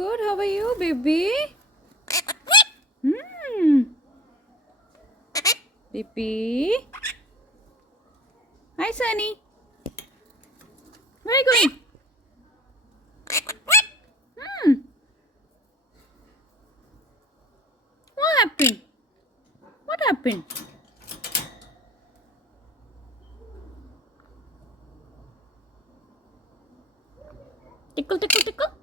good. How are you, baby? Baby. Hi, Sunny. Where are you going? What happened? What happened? Tickle, tickle, tickle.